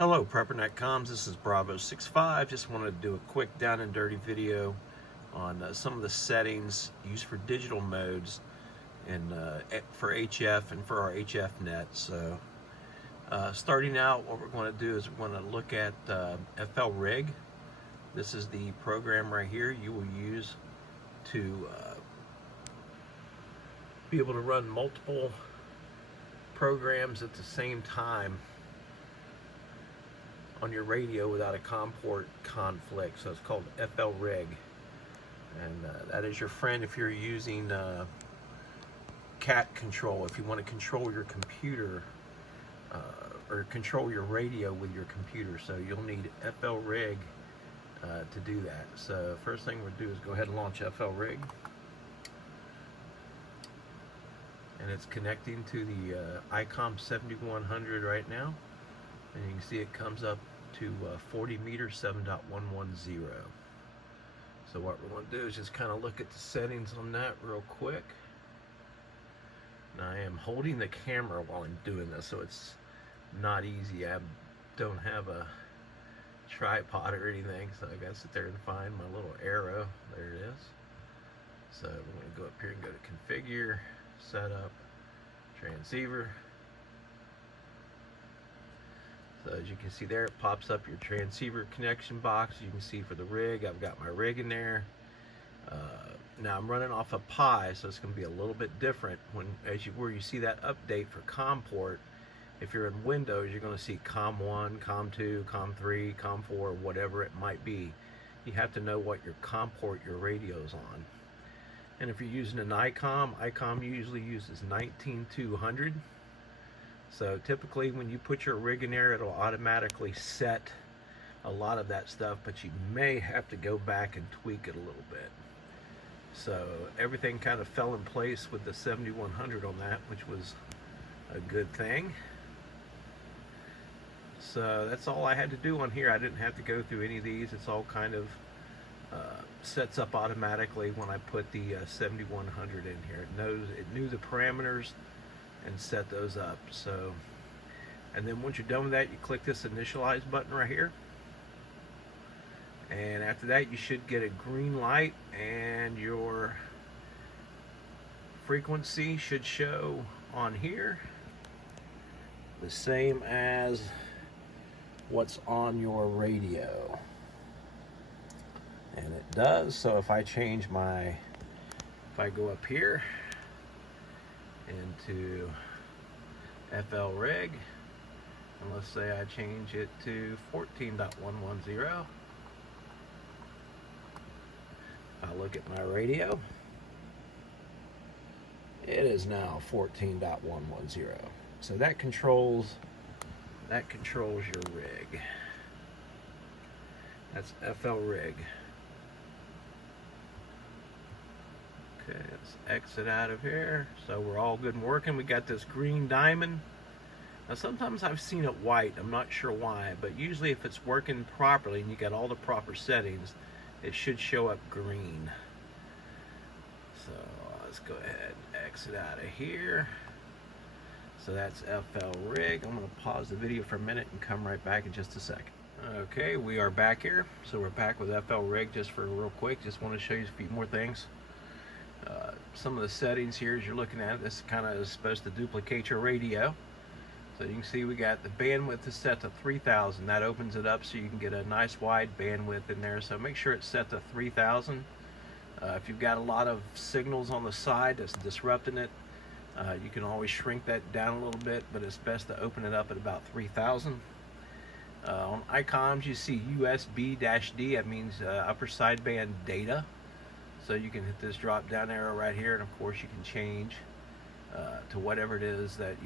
Hello Prepper.net comms, this is Bravo65. Just wanted to do a quick down and dirty video on some of the settings used for digital modes and for HF and for our HF net. So starting out, what we're going to do is we're going to look at FLrig. This is the program right here you will use to be able to run multiple programs at the same time on your radio without a COM port conflict. So it's called FLrig, and that is your friend if you're using cat control, if you want to control your computer or control your radio with your computer. So you'll need FLrig to do that. So first thing we'll do is go ahead and launch FLrig, and it's connecting to the ICOM 7100 right now, and you can see it comes up to 40 meters 7.110. So what we're going to do is just kind of look at the settings on that real quick. Now I am holding the camera while I'm doing this, so it's not easy. I don't have a tripod or anything, so I gotta sit there and find my little arrow. There it is. So we're going to go up here and go to configure, setup, transceiver. So as you can see there, it pops up your transceiver connection box. You can see for the rig, I've got my rig in there. Now I'm running off a Pi, so it's going to be a little bit different where you see that update for COM port. If you're in Windows, you're going to see COM1, COM2, COM3, COM4, whatever it might be. You have to know what your COM port your radio's on. And if you're using an ICOM usually uses 19200. So typically when you put your rig in there, it'll automatically set a lot of that stuff, but you may have to go back and tweak it a little bit. So everything kind of fell in place with the 7100 on that, which was a good thing. So that's all I had to do on here. I didn't have to go through any of these. It's all kind of sets up automatically when I put the 7100 in here. It knew the parameters and set those up. So, and then once you're done with that, you click this initialize button right here, and after that you should get a green light, and your frequency should show on here the same as what's on your radio, and it does. So if I go up here into FLrig, and let's say I change it to 14.110. I look at my radio, it is now 14.110. So that controls your rig. That's FLrig. Okay, let's exit out of here. So we're all good and working. We got this green diamond. Now sometimes I've seen it white. I'm not sure why, but usually if it's working properly and you got all the proper settings, it should show up green. So let's go ahead and exit out of here. So that's FLrig. I'm going to pause the video for a minute and come right back in just a second. Okay, we are back here. So we're back with FLrig just for real quick. Just want to show you a few more things. Some of the settings here as you're looking at it, this kind of is supposed to duplicate your radio. So you can see we got the bandwidth is set to 3000. That opens it up so you can get a nice wide bandwidth in there. So make sure it's set to 3000. If you've got a lot of signals on the side that's disrupting it, you can always shrink that down a little bit, but it's best to open it up at about 3000. On ICOMs you see USB-D, that means upper sideband data. So you can hit this drop down arrow right here, and of course you can change to whatever it is that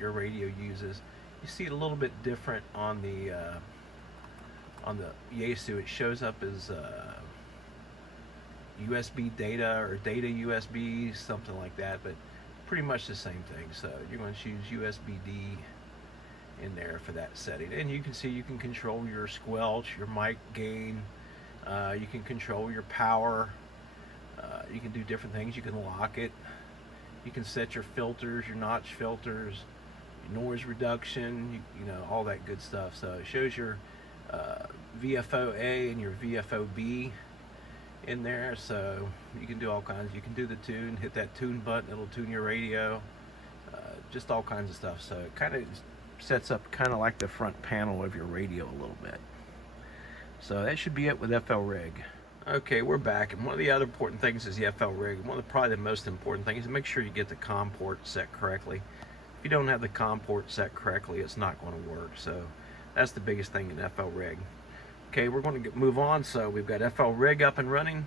your radio uses. You see it a little bit different on the Yaesu. It shows up as USB data or data USB, something like that, but pretty much the same thing. So you're going to choose USB-D in there for that setting, and you can see you can control your squelch, your mic gain, you can control your power. You can do different things. You can lock it. You can set your filters, your notch filters, noise reduction, you know, all that good stuff. So it shows your VFO-A and your VFO-B in there, so you can do all kinds. You can do the tune, hit that tune button, it'll tune your radio, just all kinds of stuff. So it kind of sets up kind of like the front panel of your radio a little bit. So that should be it with FLrig. Okay, we're back, and one of the other important things is the FLrig. One of probably the most important things is make sure you get the COM port set correctly. If you don't have the COM port set correctly, it's not going to work. So that's the biggest thing in FLrig. Okay, we're going to move on. So we've got FLrig up and running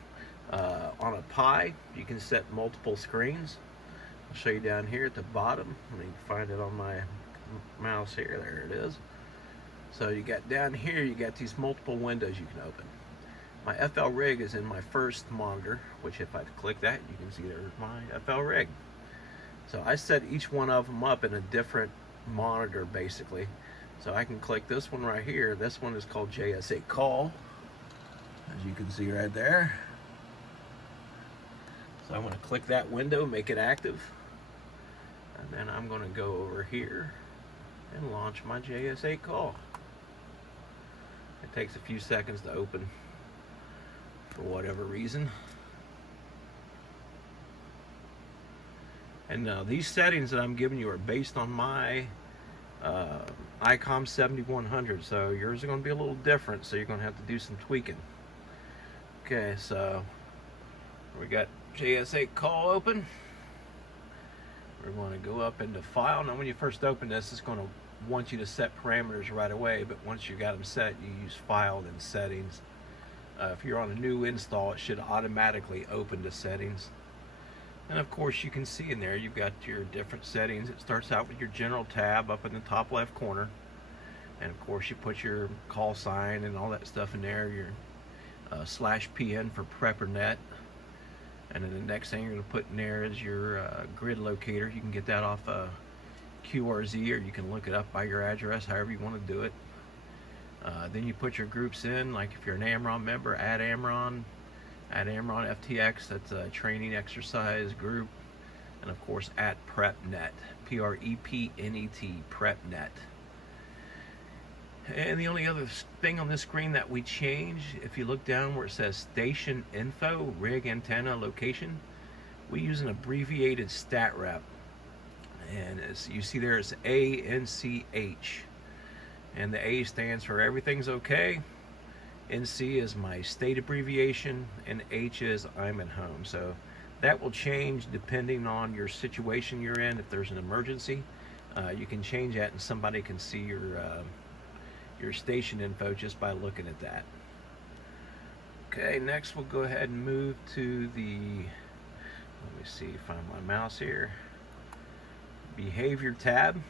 on a Pi. You can set multiple screens. I'll show you down here at the bottom. Let me find it on my mouse here. There it is. So you got down here, you got these multiple windows you can open. My FLrig is in my first monitor, which if I click that, you can see there's my FLrig. So I set each one of them up in a different monitor, basically. So I can click this one right here. This one is called JSA Call, as you can see right there. So I'm going to click that window, make it active, and then I'm going to go over here and launch my JSA Call. It takes a few seconds to open for whatever reason. And now these settings that I'm giving you are based on my ICOM 7100, so yours are going to be a little different, so you're going to have to do some tweaking. Okay, so we got JSA Call open. We're going to go up into File. Now when you first open this, it's going to want you to set parameters right away, but once you got them set, you use File then Settings. If you're on a new install, it should automatically open to Settings. And of course you can see in there you've got your different settings. It starts out with your general tab up in the top left corner, and of course you put your call sign and all that stuff in there, your /PN for PrepperNet, and then the next thing you're going to put in there is your grid locator. You can get that off QRZ, or you can look it up by your address, however you want to do it. Then you put your groups in, like if you're an AMRON member, add AMRON FTX, that's a training exercise group, and of course at PrepNet, PREPNET, PrepNet. And the only other thing on this screen that we change, if you look down where it says Station Info, Rig Antenna Location, we use an abbreviated stat rep, and as you see there, it's ANCH. And the A stands for everything's okay, NC is my state abbreviation, and H is I'm at home. So that will change depending on your situation you're in. If there's an emergency, you can change that, and somebody can see your station info just by looking at that. Okay, next we'll go ahead and move to the, let me see, find my mouse here, behavior tab.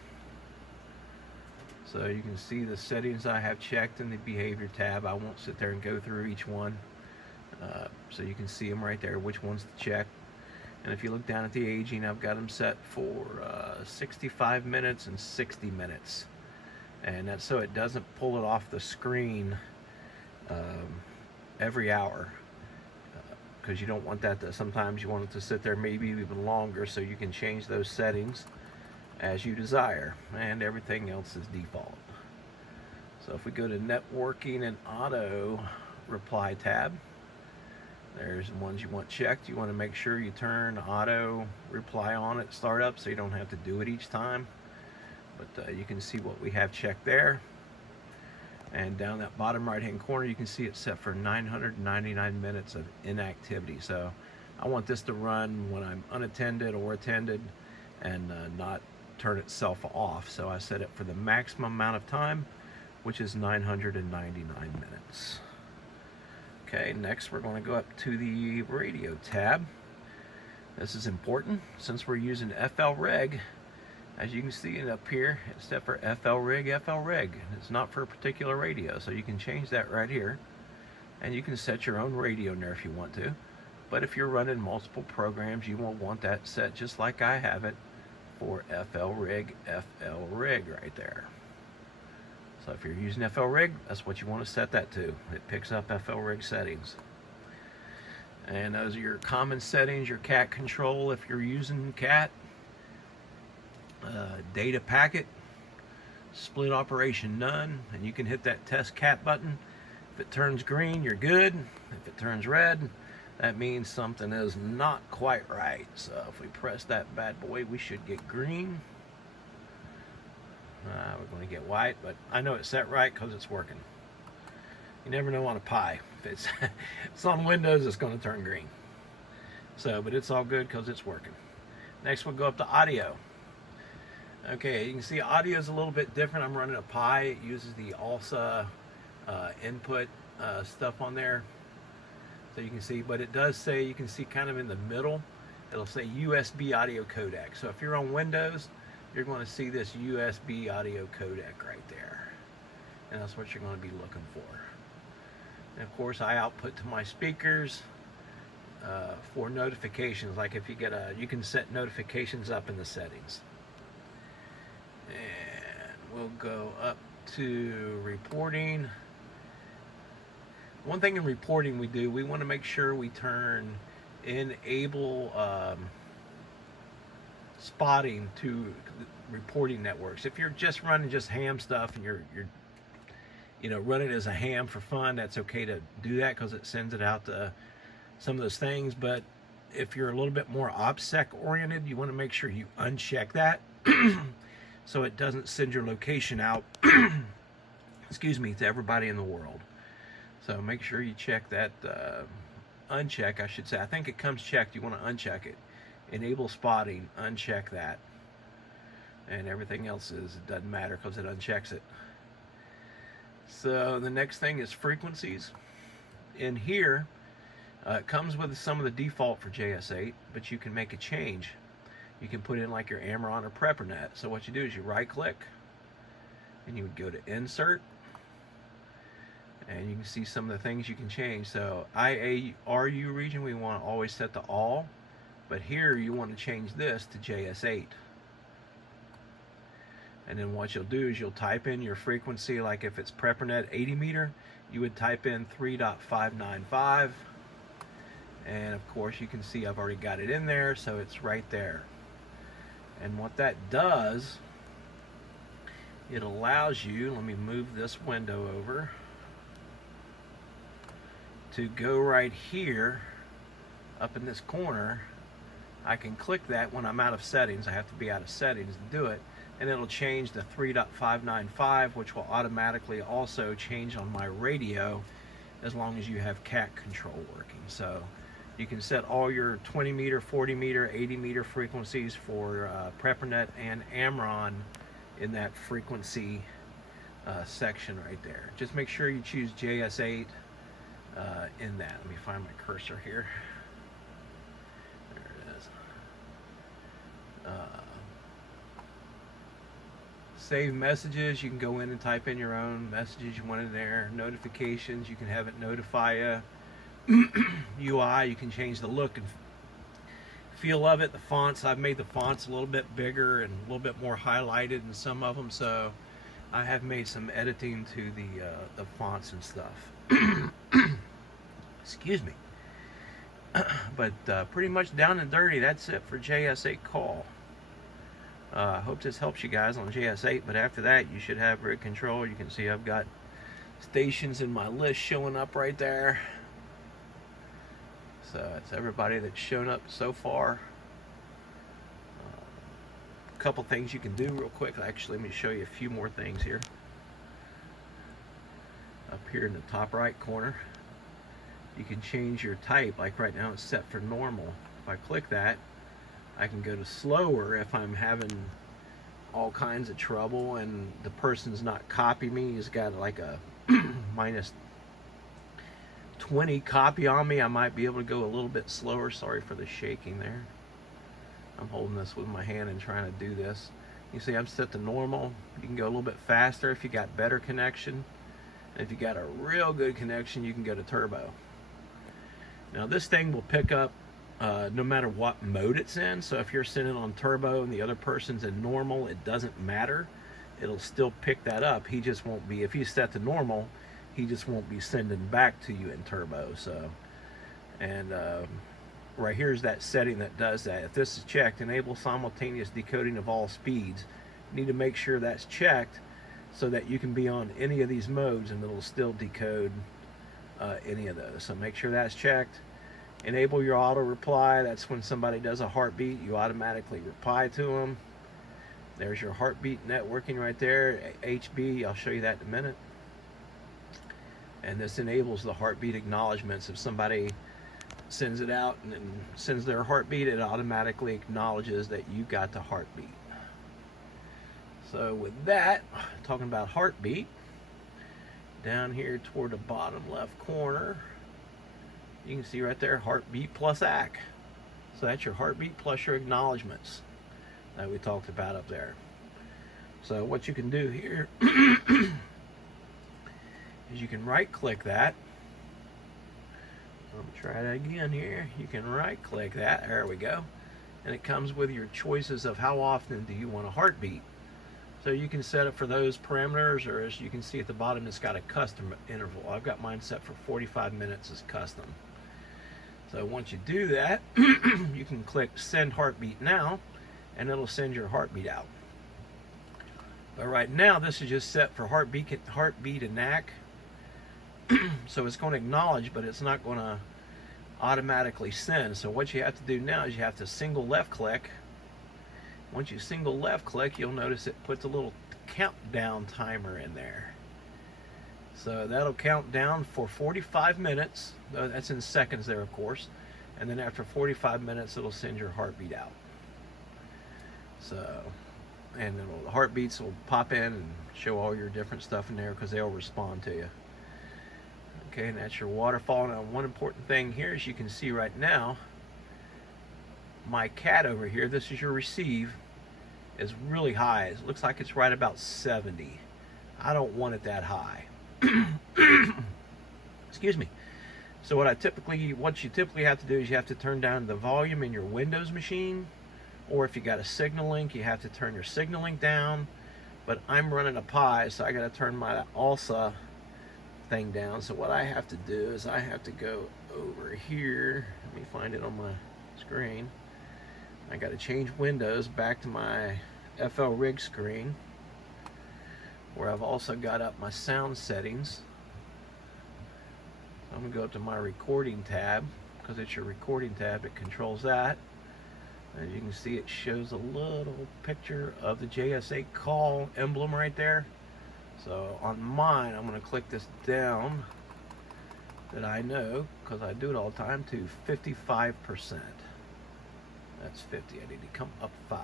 So you can see the settings I have checked in the behavior tab. I won't sit there and go through each one. So you can see them right there, which ones to check. And if you look down at the aging, I've got them set for 65 minutes and 60 minutes. And that's so it doesn't pull it off the screen every hour. Because you don't want that to, sometimes you want it to sit there maybe even longer, so you can change those settings as you desire, and everything else is default. So if we go to networking and auto reply tab, there's the ones you want checked. You want to make sure you turn auto reply on at startup so you don't have to do it each time. But you can see what we have checked there. And down that bottom right hand corner, you can see it's set for 999 minutes of inactivity. So I want this to run when I'm unattended or attended, and not turn itself off. So I set it for the maximum amount of time, which is 999 minutes. Okay, next we're going to go up to the radio tab. This is important since we're using FLrig. As you can see it up here, it's set for FLrig. It's not for a particular radio, so you can change that right here, and you can set your own radio in there if you want to. But if you're running multiple programs, you will want that set just like I have it for FLrig right there. So if you're using FLrig, that's what you want to set that to. It picks up FLrig settings. And those are your common settings, your cat control if you're using cat. Data packet, split operation none, and you can hit that test cap button. If it turns green, you're good. If it turns red, that means something is not quite right. So if we press that bad boy, we should get green. We're going to get white, but I know it's set right because it's working. You never know on a Pi. If it's on Windows, it's going to turn green. So, but it's all good because it's working. Next, we'll go up to audio. Okay, you can see audio is a little bit different. I'm running a Pi. It uses the ALSA input stuff on there. So you can see, but it does say, you can see kind of in the middle, it'll say USB audio codec. So if you're on Windows, you're going to see this USB audio codec right there. And that's what you're going to be looking for. And of course, I output to my speakers for notifications. Like if you get you can set notifications up in the settings. And we'll go up to reporting. One thing in reporting we want to make sure we enable spotting to reporting networks. If you're just running just ham stuff and you're running it as a ham for fun, that's okay to do that because it sends it out to some of those things. But if you're a little bit more OPSEC oriented, you want to make sure you uncheck that so it doesn't send your location out excuse me, to everybody in the world. So make sure you check that, uncheck I should say. I think it comes checked. You want to uncheck it. Enable spotting, uncheck that. And everything else it doesn't matter because it unchecks it. So the next thing is frequencies. In here, it comes with some of the default for JS8, but you can make a change. You can put in like your Amron or PrepperNet. So what you do is you right click and you would go to insert, and you can see some of the things you can change. So IARU region, we want to always set to all, but here you want to change this to JS8. And then what you'll do is you'll type in your frequency, like if it's PrepperNet 80 meter, you would type in 3.595. And of course you can see I've already got it in there, so it's right there. And what that does, it allows you, let me move this window over, to go right here up in this corner. I can click that when I'm out of settings. I have to be out of settings to do it, and it'll change to 3.595, which will automatically also change on my radio as long as you have cat control working. So you can set all your 20 meter, 40 meter, 80 meter frequencies for PrepperNet and Amron in that frequency section right there. Just make sure you choose JS8 in that. Let me find my cursor here. There it is. Save messages. You can go in and type in your own messages you want in there. Notifications, you can have it notify you. UI, you can change the look and feel of it. The fonts, I've made the fonts a little bit bigger and a little bit more highlighted in some of them, so I have made some editing to the fonts and stuff. Excuse me. But pretty much down and dirty, that's it for JS8 call. I hope this helps you guys on JS8, but after that you should have rig control. You can see I've got stations in my list showing up right there. So that's everybody that's shown up so far. A couple things you can do real quick. Actually, let me show you a few more things here. Up here in the top right corner, you can change your type. Like right now it's set for normal. If I click that, I can go to slower if I'm having all kinds of trouble and the person's not copying me. He's got like a minus 20 copy on me. I might be able to go a little bit slower. Sorry for the shaking there. I'm holding this with my hand and trying to do this. You see I'm set to normal. You can go a little bit faster if you got better connection. And if you got a real good connection, you can go to turbo. Now this thing will pick up no matter what mode it's in. So if you're sitting on turbo and the other person's in normal, it doesn't matter. It'll still pick that up. He just won't be, if he's set to normal, he just won't be sending back to you in turbo. So, and right here's that setting that does that. If this is checked, enable simultaneous decoding of all speeds. You need to make sure that's checked, so that you can be on any of these modes and it'll still decode any of those. So make sure that's checked. Enable your auto reply. That's when somebody does a heartbeat, you automatically reply to them. There's your heartbeat networking right there, HB. I'll show you that in a minute. And this enables the heartbeat acknowledgments. If somebody sends it out and sends their heartbeat, it automatically acknowledges that you got the heartbeat. So with that, talking about heartbeat, down here toward the bottom left corner, you can see right there, heartbeat plus AC. So that's your heartbeat plus your acknowledgments that we talked about up there. So what you can do here is you can right click that. I'm gonna try that again here. You can right click that, there we go. And it comes with your choices of how often do you want a heartbeat. So you can set it for those parameters, or as you can see at the bottom, it's got a custom interval. I've got mine set for 45 minutes as custom. So once you do that, you can click send heartbeat now, and it'll send your heartbeat out. But right now, this is just set for heartbeat and AC. So it's going to acknowledge, but it's not going to automatically send. So what you have to do now is you have to single left click. Once you single left click, you'll notice it puts a little countdown timer in there. So that'll count down for 45 minutes. That's in seconds there, of course. And then after 45 minutes, it'll send your heartbeat out. So, and the heartbeats will pop in and show all your different stuff in there because they'll respond to you. Okay, and that's your waterfall. Now, one important thing here is you can see right now, my cat over here, this is your receive, is really high. It looks like it's right about 70. I don't want it that high. Excuse me. So what you typically have to do is you have to turn down the volume in your Windows machine, or if you got a signal link, you have to turn your signal link down. But I'm running a Pi, so I got to turn my ALSA thing down. So what I have to do is I have to go over here. Let me find it on my screen. I got to change Windows back to my FLrig screen, where I've also got up my sound settings. I'm going to go up to my recording tab, because it's your recording tab that controls that. As you can see, it shows a little picture of the JS8 call emblem right there. So on mine, I'm going to click this down, that I know, because I do it all the time, to 55%. That's 50. I need to come up 5.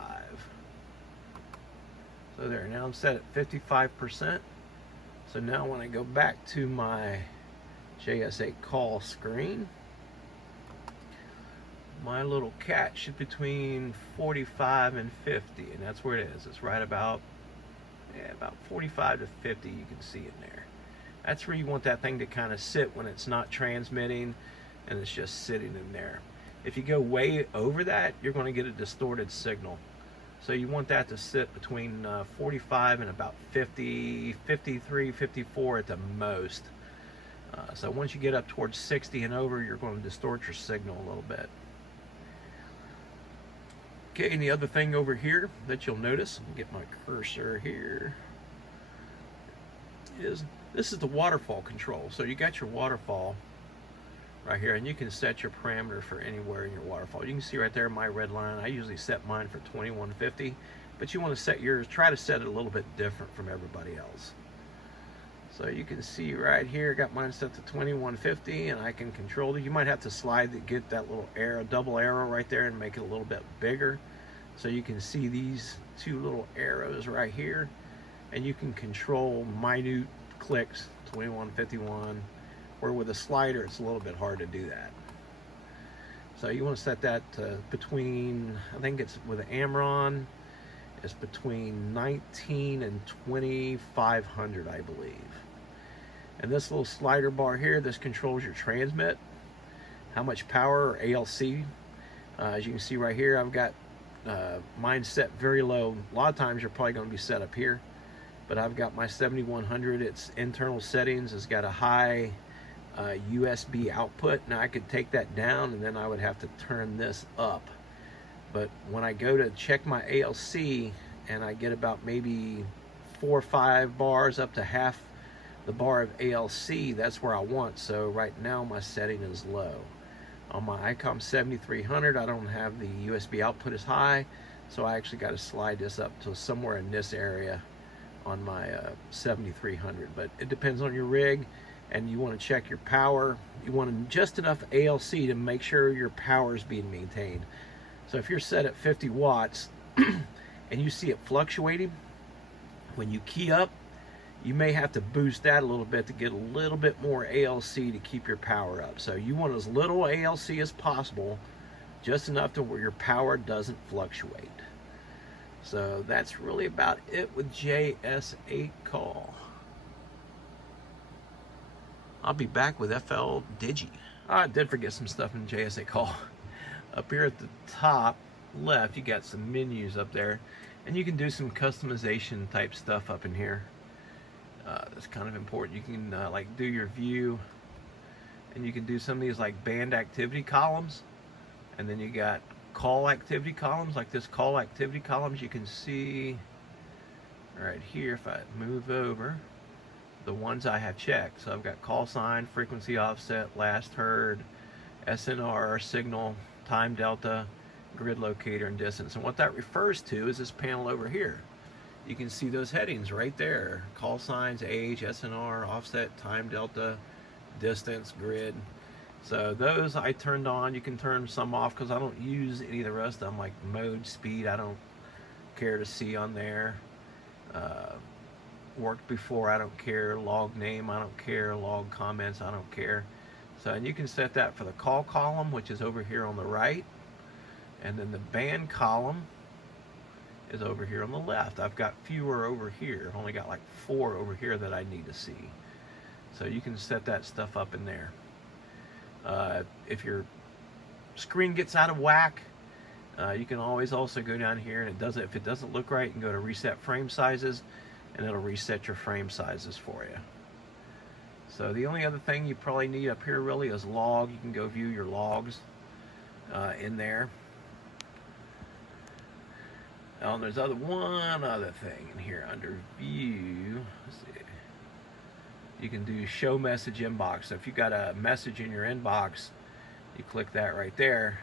So there, now I'm set at 55%. So now when I go back to my JS8 call screen, my little cat should be between 45 and 50, and that's where it is. It's right about, about 45 to 50 you can see in there. That's where you want that thing to kind of sit when it's not transmitting and it's just sitting in there. If you go way over that, you're going to get a distorted signal. So you want that to sit between 45 and about 50, 53, 54 at the most. So once you get up towards 60 and over, you're going to distort your signal a little bit. Okay, and the other thing over here that you'll notice, I'll get my cursor here, is this is the waterfall control. So you got your waterfall right here, and you can set your parameter for anywhere in your waterfall. You can see right there my red line. I usually set mine for 2150, but you want to set yours, try to set it a little bit different from everybody else. So you can see right here, I got mine set to 2150, and I can control it. You might have to slide to get that little arrow, double arrow right there, and make it a little bit bigger. So you can see these two little arrows right here, and you can control minute clicks, 2151, where with a slider it's a little bit hard to do that. So you want to set that to between, I think it's with an Amron, it's between 19 and 2500, I believe. And this little slider bar here, this controls your transmit, how much power, or ALC. As you can see right here, I've got mine set very low. A lot of times you're probably going to be set up here, but I've got my 7100. It's internal settings. It's got a high USB output. Now I could take that down, and then I would have to turn this up. But when I go to check my ALC and I get about maybe 4 or 5 bars up to half the bar of ALC, that's where I want. So right now my setting is low. On my ICOM 7300, I don't have the USB output as high, so I actually got to slide this up to somewhere in this area on my 7300. But it depends on your rig, and you want to check your power. You want just enough ALC to make sure your power is being maintained. So if you're set at 50 watts and you see it fluctuating, when you key up, you may have to boost that a little bit to get a little bit more ALC to keep your power up. So you want as little ALC as possible, just enough to where your power doesn't fluctuate. So that's really about it with JS8 call. I'll be back with Fldigi. I did forget some stuff in JS8 call. Up here at the top left, you got some menus up there, and you can do some customization type stuff up in here. That's kind of important. You can like do your view, and you can do some of these like band activity columns, and then you got call activity columns, like this call activity columns. You can see right here, if I move over, the ones I have checked. So I've got call sign, frequency offset, last heard, SNR, signal, time delta, grid locator, and distance. And what that refers to is this panel over here. You can see those headings right there: call signs, age, SNR, offset, time delta, distance, grid. So those I turned on. You can turn some off because I don't use any of the rest of them, like mode, speed. I don't care to see on there. Worked before, I don't care. Log name, I don't care. Log comments, I don't care. So, and you can set that for the call column, which is over here on the right, and then the band column is over here on the left. I've got fewer over here. I've only got like 4 over here that I need to see. So you can set that stuff up in there. If your screen gets out of whack, you can always also go down here, and if it doesn't look right, you can go to reset frame sizes, and it'll reset your frame sizes for you. So the only other thing you probably need up here really is log. You can go view your logs in there. Oh, and there's one other thing in here under view. Let's see. You can do show message inbox. So if you got a message in your inbox, you click that right there,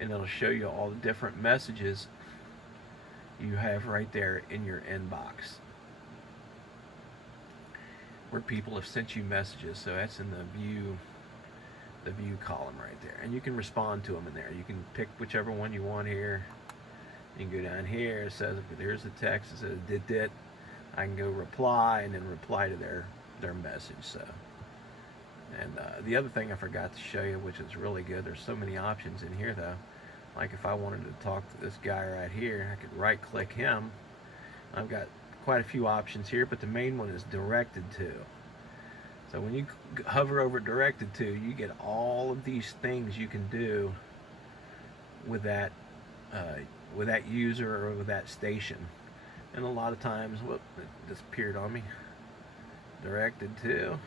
and it'll show you all the different messages you have right there in your inbox, where people have sent you messages. So that's in the view column right there, and you can respond to them in there. You can pick whichever one you want here. You can go down here. It says, there's the text. It says dit. I can go reply, and then reply to their message. So, and the other thing I forgot to show you, which is really good, there's so many options in here though. Like if I wanted to talk to this guy right here, I could right click him. I've got quite a few options here, but the main one is directed to. So when you hover over directed to, you get all of these things you can do with that user or with that station. And a lot of times, whoop, it disappeared on me. Directed to.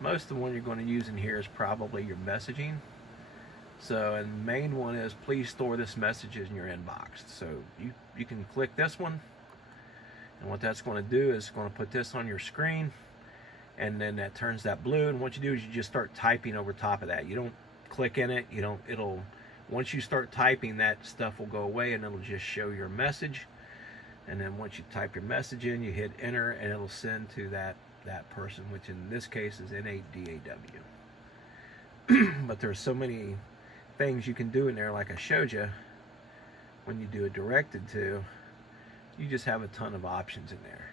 Most of the one you're going to use in here is probably your messaging. So, and the main one is please store this message in your inbox. So you can click this one, and what that's going to do is going to put this on your screen, and then that turns that blue. And what you do is you just start typing over top of that. You don't click in it. Once you start typing, that stuff will go away, and it'll just show your message. And then once you type your message in, you hit enter, and it'll send to that person, which in this case is N8DAW. But there's so many things you can do in there, like I showed you. When you do a directed to, you just have a ton of options in there.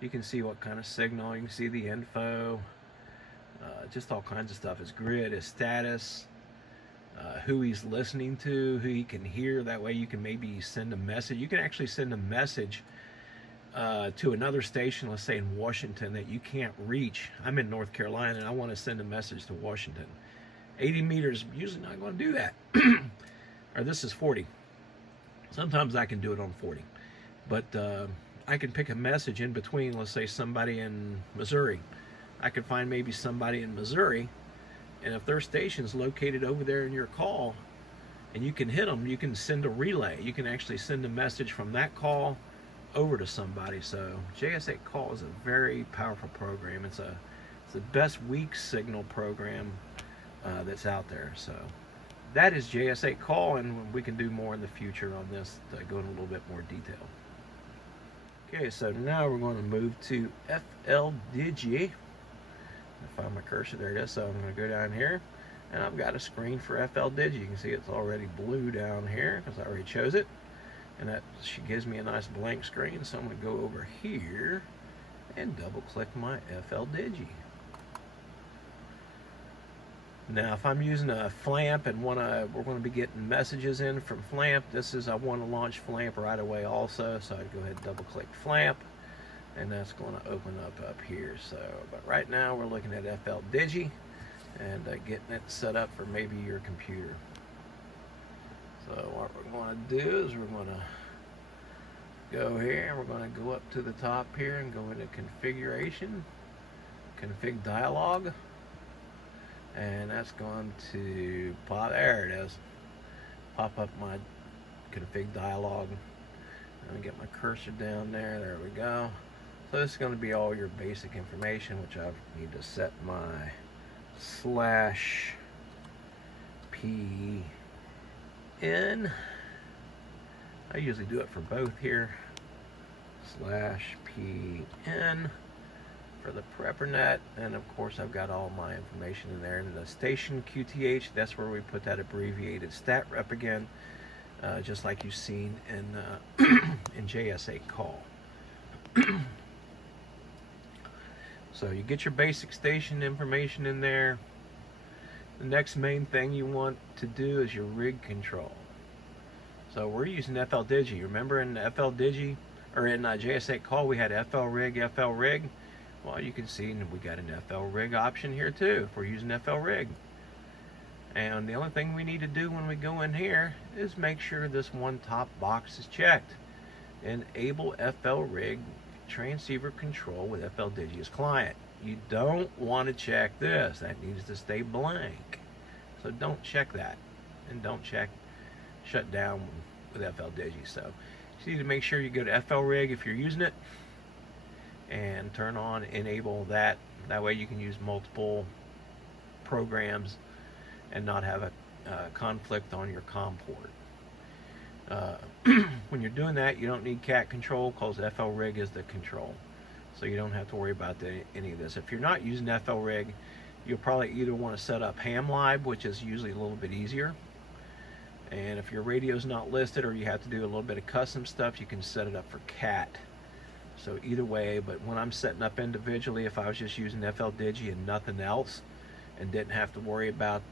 You can see what kind of signal, you can see the info, just all kinds of stuff. His grid, his status, who he's listening to, who he can hear. That way you can maybe send a message. You can actually send a message to another station, let's say in Washington, that you can't reach. I'm in North Carolina and I want to send a message to Washington. 80 meters, usually not going to do that. Or this is 40. Sometimes I can do it on 40. But I can pick a message in between, let's say somebody in Missouri. I could find maybe somebody in Missouri, and if their station's located over there in your call, and you can hit them, you can send a relay. You can actually send a message from that call over to somebody. So JS8 Call is a very powerful program. It's the best weak signal program that's out there. So that is JS8 Call, and we can do more in the future on this to go in a little bit more detail. Okay, so now we're going to move to Fldigi. Find my cursor, there it is. So I'm going to go down here, and I've got a screen for Fldigi. You can see it's already blue down here because I already chose it, and that she gives me a nice blank screen. So I'm going to go over here and double click my Fldigi. Now if I'm using a FLamp and we're going to be getting messages in from FLamp, I want to launch FLamp right away also, so I'd go ahead and double click FLamp, and that's going to open up here. So, but right now we're looking at Fldigi and getting it set up for maybe your computer. So what we're going to do is we're going to go here and we're going to go up to the top here and go into configuration, config dialog, and that's going to pop, there it is, pop up my config dialog. Let me get my cursor down there, there we go. So this is going to be all your basic information, which I need to set my /PN. I usually do it for both here. /PN for the PrepperNet, and of course I've got all my information in there. And the station QTH, that's where we put that abbreviated stat rep again, just like you've seen in in JS8 Call. So you get your basic station information in there. The next main thing you want to do is your rig control. So we're using Fldigi. Remember in Fldigi, or in JS8 Call, we had FLrig. Well, you can see we got an FLrig option here too if we're using FLrig. And the only thing we need to do when we go in here is make sure this one top box is checked. Enable FLrig transceiver control with Fldigi's client. You don't want to check this. That needs to stay blank. So don't check that. And don't check shut down with Fldigi. So you need to make sure you go to FLrig if you're using it and turn on, enable that. That way you can use multiple programs and not have a conflict on your COM port. When you're doing that, you don't need cat control because FLrig is the control. So you don't have to worry about any of this. If you're not using FLrig, you'll probably either want to set up FLig, which is usually a little bit easier. And if your radio's not listed or you have to do a little bit of custom stuff, you can set it up for cat. So either way, but when I'm setting up individually, if I was just using Fldigi and nothing else and didn't have to worry about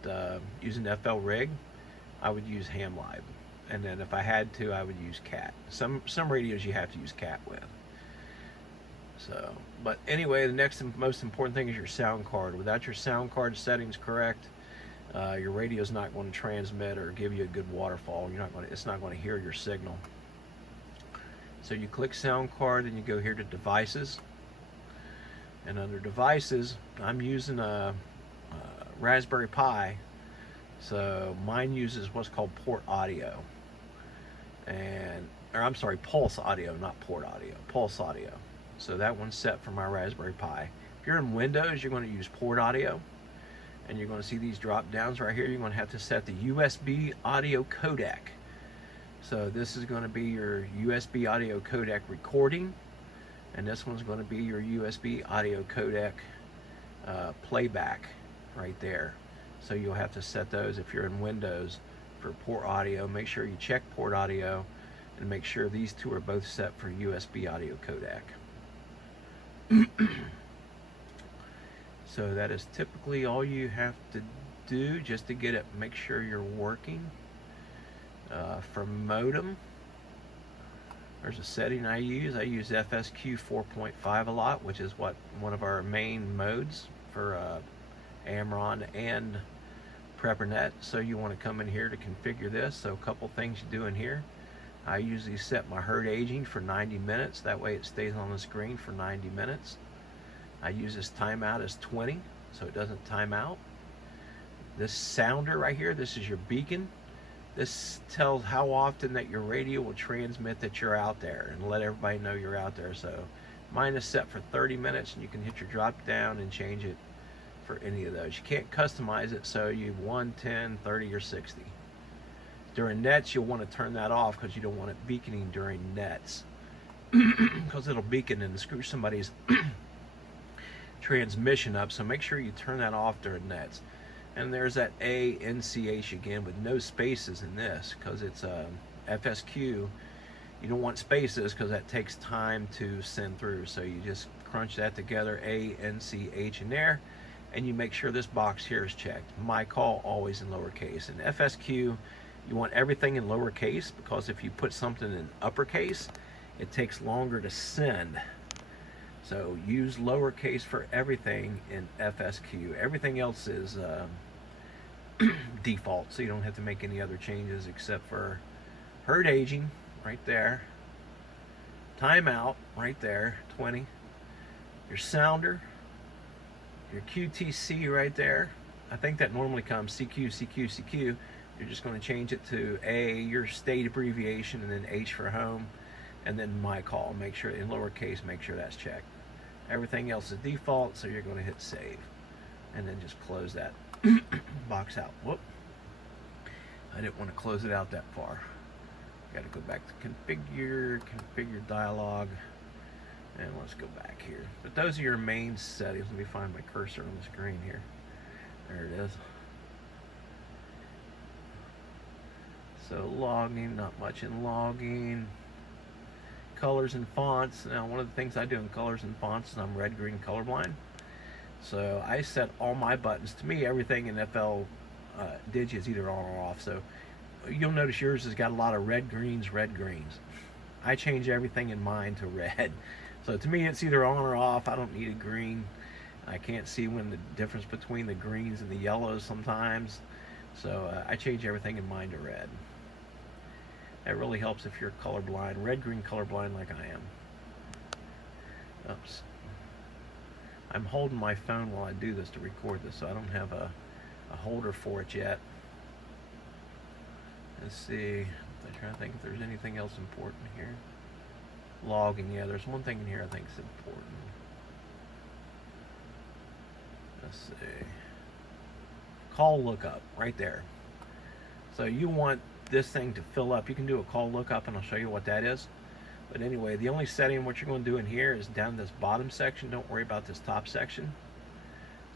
using FLrig, I would use FLig. And then if I had to, I would use cat. Some radios you have to use cat with. So, but anyway, the next and most important thing is your sound card. Without your sound card settings correct, your radio is not going to transmit or give you a good waterfall. It's not going to hear your signal. So you click sound card and you go here to devices. And under devices, I'm using a Raspberry Pi. So mine uses what's called port audio. I'm sorry, pulse audio, not port audio, pulse audio. So that one's set for my Raspberry Pi. If you're in Windows, you're going to use port audio. And you're going to see these drop downs right here. You're going to have to set the USB audio codec. So this is going to be your USB audio codec recording, and this one's going to be your USB audio codec playback right there. So you'll have to set those if you're in Windows for port audio. Make sure you check port audio and make sure these two are both set for USB audio codec. So that is typically all you have to do just to get it, make sure you're working. For modem, there's a setting I use. I use FSQ 4.5 a lot, which is one of our main modes for Amron and PrepperNet. So you want to come in here to configure this. So a couple things you do in here. I usually set my herd aging for 90 minutes. That way it stays on the screen for 90 minutes. I use this timeout as 20, so it doesn't time out. This sounder right here, this is your beacon. This tells how often that your radio will transmit that you're out there and let everybody know you're out there. So mine is set for 30 minutes, and you can hit your drop down and change it for any of those. You can't customize it, so you have 1, 10, 30, or 60. During nets, you'll want to turn that off because you don't want it beaconing during nets because it'll beacon and screw somebody's transmission up. So make sure you turn that off during nets. And there's that ANCH again with no spaces in this because it's a FSQ. You don't want spaces because that takes time to send through. So you just crunch that together, ANCH in there, and you make sure this box here is checked. My call always in lowercase. And FSQ, you want everything in lowercase because if you put something in uppercase, it takes longer to send. So use lowercase for everything in FSQ. Everything else is default, so you don't have to make any other changes except for herd aging right there, timeout right there, 20, your sounder, your QTC right there. I think that normally comes CQ, CQ, CQ. You're just going to change it to A, your state abbreviation, and then H for home, and then my call. Make sure in lowercase, make sure that's checked. Everything else is default, so you're going to hit save and then just close that box out. Whoop. I didn't want to close it out that far. Got to go back to configure dialog, and let's go back here. But those are your main settings. Let me find my cursor on the screen here. There it is. So logging, not much in logging. Colors and fonts. Now, one of the things I do in colors and fonts is I'm red-green colorblind. So I set all my buttons. To me, everything in FLdig is either on or off. So you'll notice yours has got a lot of red greens. I change everything in mine to red. So to me, it's either on or off. I don't need a green. I can't see when the difference between the greens and the yellows sometimes. So I change everything in mine to red. That really helps if you're colorblind, red-green colorblind like I am. Oops. I'm holding my phone while I do this to record this, so I don't have a holder for it yet. Let's see. I'm trying to think if there's anything else important here. Logging, yeah, there's one thing in here I think is important. Let's see. Call lookup, right there. So you want this thing to fill up. You can do a call lookup, and I'll show you what that is. But anyway, the only setting what you're going to do in here is down this bottom section. Don't worry about this top section.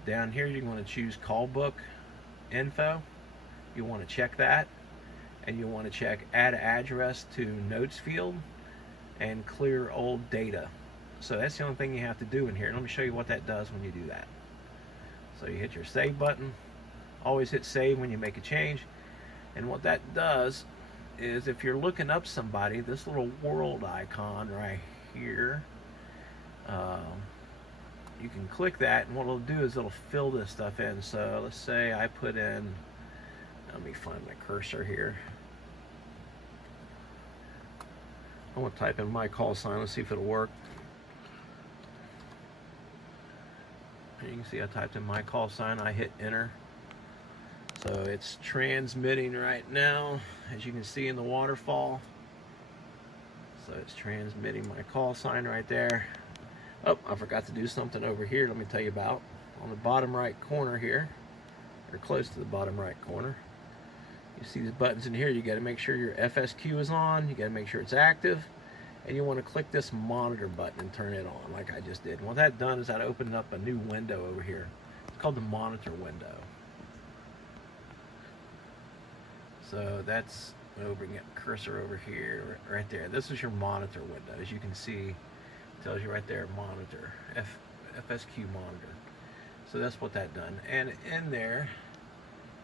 Down here, you're going to choose call book info. You want to check that, and you want to check add address to notes field and clear old data. So that's the only thing you have to do in here. Let me show you what that does when you do that. So you hit your save button. Always hit save when you make a change. And what that does is if you're looking up somebody, this little world icon right here, you can click that, and what it'll do is it'll fill this stuff in. So let's say I put in, let me find my cursor here. I want to type in my call sign. Let's see if it'll work. And you can see I typed in my call sign. I hit enter. So it's transmitting right now, as you can see in the waterfall. So it's transmitting my call sign right there. Oh, I forgot to do something over here. Let me tell you about. On the bottom right corner here, or close to the bottom right corner, you see these buttons in here. You got to make sure your FSQ is on. You got to make sure it's active, and you want to click this monitor button and turn it on, like I just did. And what that done is that opened up a new window over here. It's called the monitor window. So that's over, get cursor over here, right there. This is your monitor window. As you can see, it tells you right there, monitor, FSQ monitor. So that's what that done. And in there,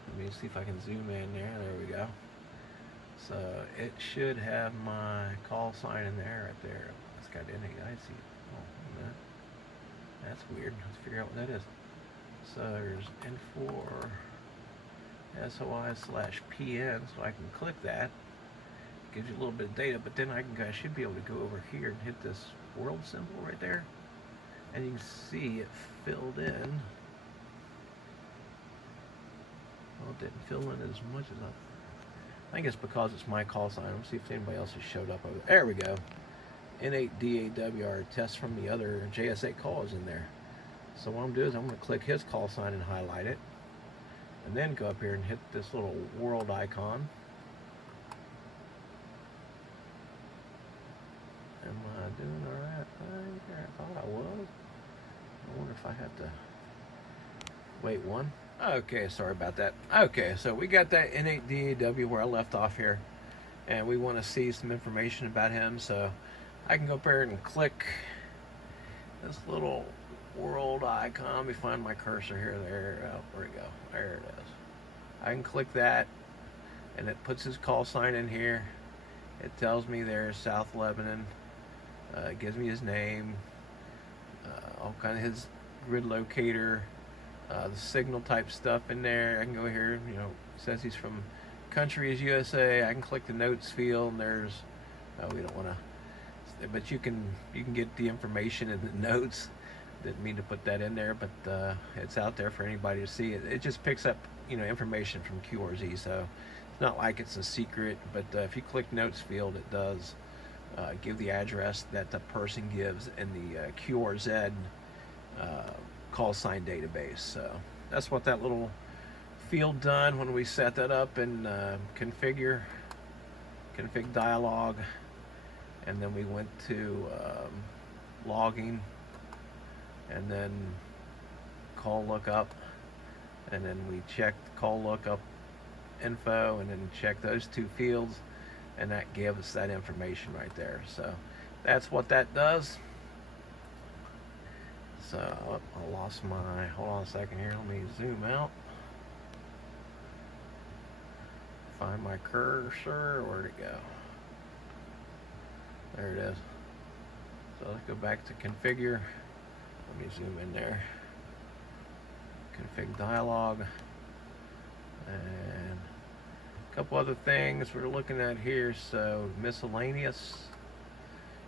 let me see if I can zoom in there. There we go. So it should have my call sign in there, right there. It's got any, I see it. Oh, wait a minute. That's weird. Let's figure out what that is. So there's N4. SOI/PN, so I can click that. Gives you a little bit of data, but then I should be able to go over here and hit this world symbol right there, and you can see it filled in. Well, it didn't fill in as much as I think it's because it's my call sign. Let's see if anybody else has showed up over there. There we go. N8DAWR test from the other JS8 call is in there. So what I'm doing is I'm going to click his call sign and highlight it, and then go up here and hit this little world icon. Am I doing all right? I thought I was. I wonder if I have to wait one. Okay, sorry about that. Okay, so we got that N8DAW where I left off here, and we want to see some information about him. So I can go up here and click this little world icon. Let me find my cursor here. There, where'd it go? There it is. I can click that, and it puts his call sign in here. It tells me there's South Lebanon. It gives me his name, all kind of his grid locator, the signal type stuff in there. I can go here, you know, it says he's from country is USA. I can click the notes field, and there's, we don't want to, but you can get the information in the notes. Didn't mean to put that in there, but it's out there for anybody to see. It just picks up, you know, information from QRZ, so it's not like it's a secret. But if you click notes field, it does give the address that the person gives in the QRZ call sign database. So that's what that little field done when we set that up in config dialog, and then we went to logging, and then call lookup, and then we checked call lookup info, and then check those two fields, and that gave us that information right there. So that's what that does. So I lost my, hold on a second here, let me zoom out, find my cursor. Where'd it go? There it is. So let's go back to configure. Let me zoom in there. Config dialog, and a couple other things we're looking at here. So miscellaneous,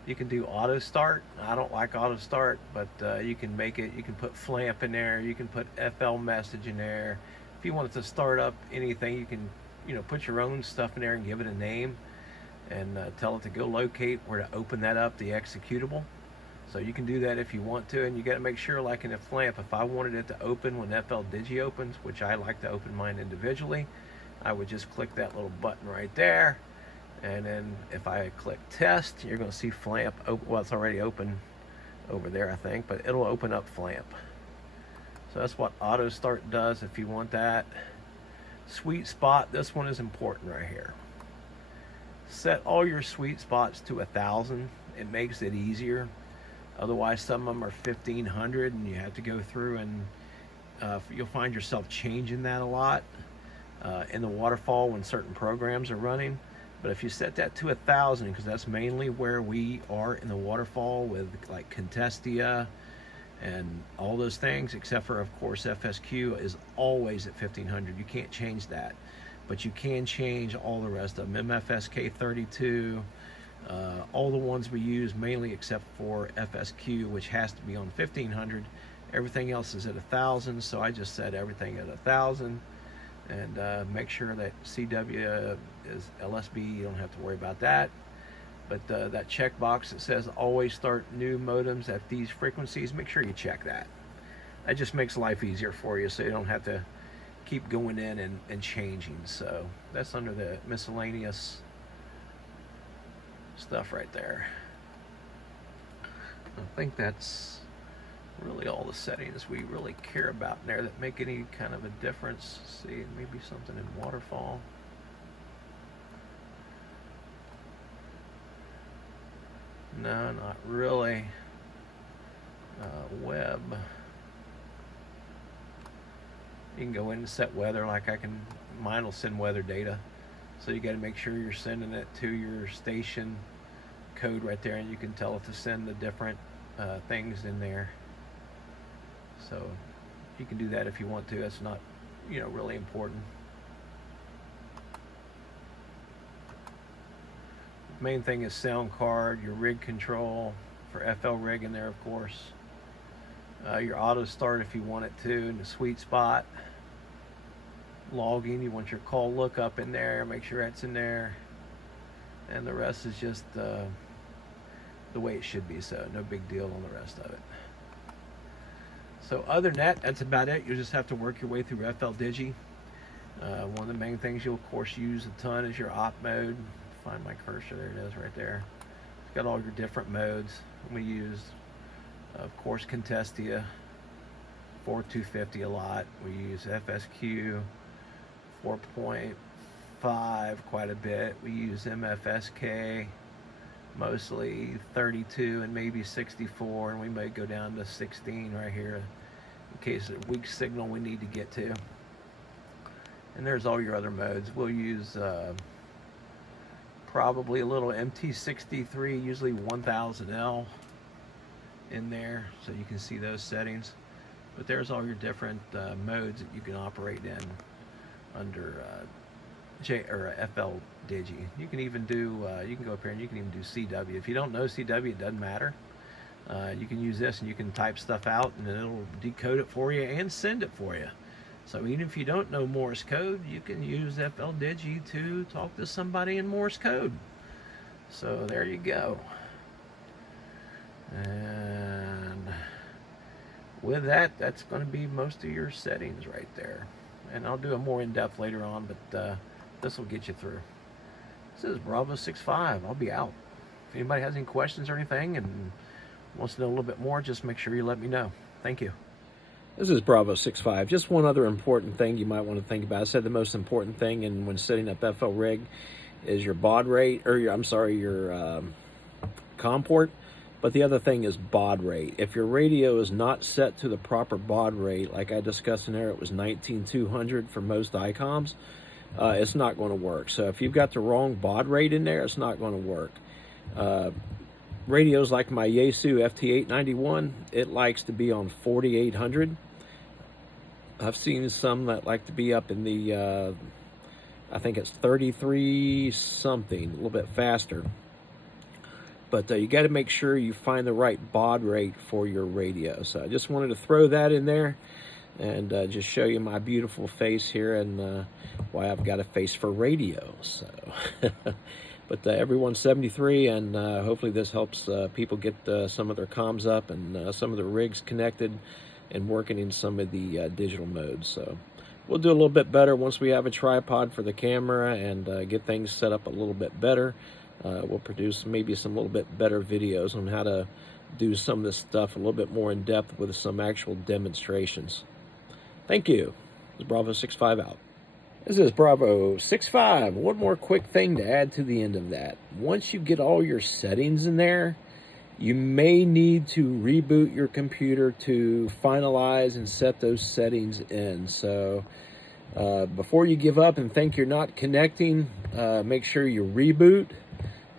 you can do auto start. I don't like auto start, but you can make it, you can put FLamp in there, you can put FL message in there. If you wanted to start up anything, you can, you know, put your own stuff in there and give it a name, and tell it to go locate where to open that up, the executable. So you can do that if you want to, and you got to make sure, like in a FLamp, if I wanted it to open when Fldigi opens, which I like to open mine individually, I would just click that little button right there, and then if I click test, you're going to see FLamp open. Well, it's already open over there, I think, but it'll open up FLamp. So that's what auto start does if you want that. Sweet spot, this one is important right here. Set all your sweet spots to 1,000. It makes it easier. Otherwise, some of them are 1,500, and you have to go through, and you'll find yourself changing that a lot in the waterfall when certain programs are running. But if you set that to 1,000, because that's mainly where we are in the waterfall with like Contestia and all those things, except for, of course, FSQ is always at 1,500. You can't change that, but you can change all the rest of them. MFSK32, all the ones we use mainly, except for FSQ, which has to be on 1,500. Everything else is at 1,000, so I just set everything at 1,000, and make sure that CW is LSB. You don't have to worry about that. But that checkbox that says always start new modems at these frequencies, make sure you check that. That just makes life easier for you, so you don't have to keep going in and changing. So that's under the miscellaneous stuff right there. I think that's really all the settings we really care about in there that make any kind of a difference. Let's see, maybe something in waterfall. No, not really. Web. You can go in and set weather, like mine will send weather data. So you got to make sure you're sending it to your station code right there, and you can tell it to send the different things in there. So you can do that if you want to. That's not, you know, really important. Main thing is sound card, your rig control for FLrig in there, of course. Your auto start if you want it to, in the sweet spot. logging. You want your call lookup in there, make sure that's in there, and the rest is just the way it should be, so no big deal on the rest of it. So other than that, that's about it. You'll just have to work your way through Fldigi. One of the main things you'll of course use a ton is your op mode. Find my cursor, there it is right there. It's got all your different modes. We use of course Contestia 4250 a lot. We use FSQ 4.5 quite a bit. We use MFSK mostly 32 and maybe 64, and we may go down to 16 right here in case of weak signal we need to get to. And there's all your other modes. We'll use probably a little MT63, usually 1000L in there, so you can see those settings. But there's all your different modes that you can operate in under Fldigi. You can even do, you can go up here and you can even do CW. If you don't know CW, it doesn't matter. You can use this and you can type stuff out and it'll decode it for you and send it for you. So even if you don't know Morse code, you can use Fldigi to talk to somebody in Morse code. So there you go. And with that, that's going to be most of your settings right there. And I'll do a more in-depth later on, but this will get you through. This is Bravo 65. I'll be out. If anybody has any questions or anything and wants to know a little bit more, just make sure you let me know. Thank you. This is Bravo 65. Just one other important thing you might want to think about. I said the most important thing and when setting up FLrig is your baud rate, or your COM port. But the other thing is baud rate. If your radio is not set to the proper baud rate, like I discussed in there, it was 19200 for most ICOMs, it's not going to work. So if you've got the wrong baud rate in there, it's not going to work. Radios like my Yaesu FT891, it likes to be on 4800. I've seen some that like to be up in the, I think it's 33 something, a little bit faster. But you got to make sure you find the right baud rate for your radio. So I just wanted to throw that in there and just show you my beautiful face here and why I've got a face for radio. So, but everyone's 73, and hopefully this helps people get some of their comms up and some of their rigs connected and working in some of the digital modes. So we'll do a little bit better once we have a tripod for the camera and get things set up a little bit better. We'll produce maybe some little bit better videos on how to do some of this stuff a little bit more in depth with some actual demonstrations. Thank you. This is Bravo 65 out. This is Bravo 65. One more quick thing to add to the end of that. Once you get all your settings in there, you may need to reboot your computer to finalize and set those settings in. So before you give up and think you're not connecting, make sure you reboot.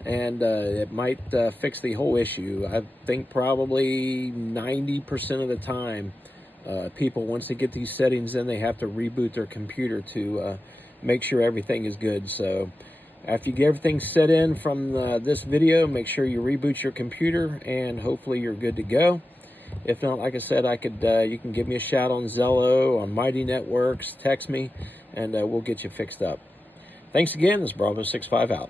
And it might fix the whole issue. I think probably 90% of the time, people, once they get these settings in, they have to reboot their computer to make sure everything is good. So after you get everything set in from this video, make sure you reboot your computer and hopefully you're good to go. If not, like I said, you can give me a shout on Zello, on Mighty Networks, text me, and we'll get you fixed up. Thanks again. This is Bravo 65 out.